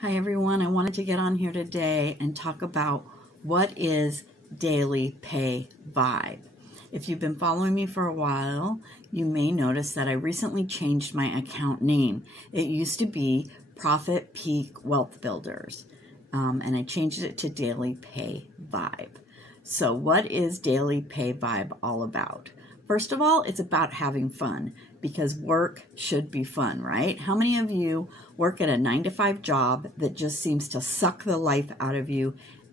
Hi everyone, I wanted to get on here today and talk about what is Daily Pay Vibe. If you've been following me for a while, you may notice that I recently changed my account name. It used to be Profit Peak Wealth Builders, and I changed it to Daily Pay Vibe. So what is Daily Pay Vibe all about? First of all, it's about having fun because work should be fun, right? How many of you work at a 9-to-5 job that just seems to suck the life out of you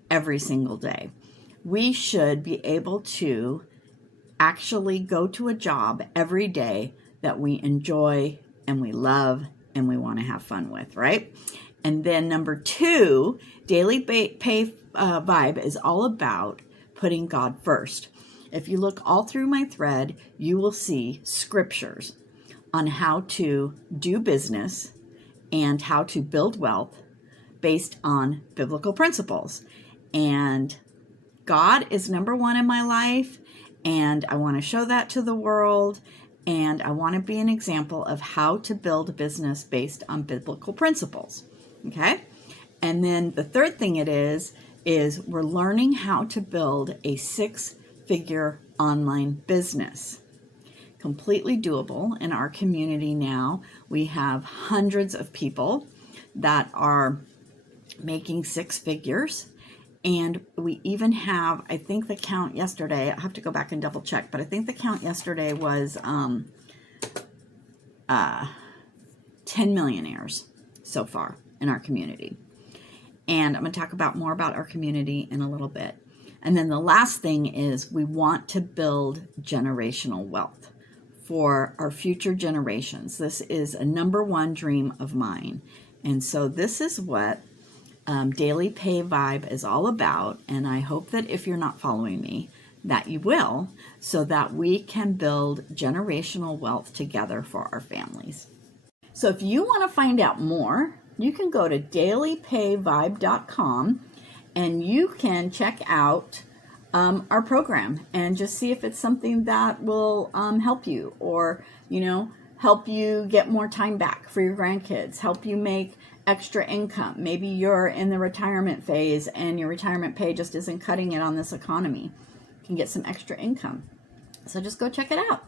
every single day? We should be able to actually go to a job every day that we enjoy and we love and we want to have fun with, right? And then number two, Daily Pay Vibe is all about putting God first. If you look all through my thread, you will see scriptures on how to do business and how to build wealth based on biblical principles. And God is number one in my life, and I want to show that to the world, and I want to be an example of how to build a business based on biblical principles. Okay? And then the third thing it is we're learning how to build a 6-figure online business. Completely doable in our community now. We have hundreds of people that are making 6 figures. And we even have, I think the count yesterday, I have to go back and double check, but I think the count yesterday was 10 millionaires so far in our community. And I'm going to talk more about our community in a little bit. And then the last thing is we want to build generational wealth for our future generations. This is a number one dream of mine. And so this is what Daily Pay Vibe is all about. And I hope that if you're not following me, that you will, so that we can build generational wealth together for our families. So if you want to find out more, you can go to dailypayvibe.com and you can check out our program and just see if it's something that will help you, or, help you get more time back for your grandkids, help you make extra income. Maybe you're in the retirement phase and your retirement pay just isn't cutting it on this economy. You can get some extra income. So just go check it out.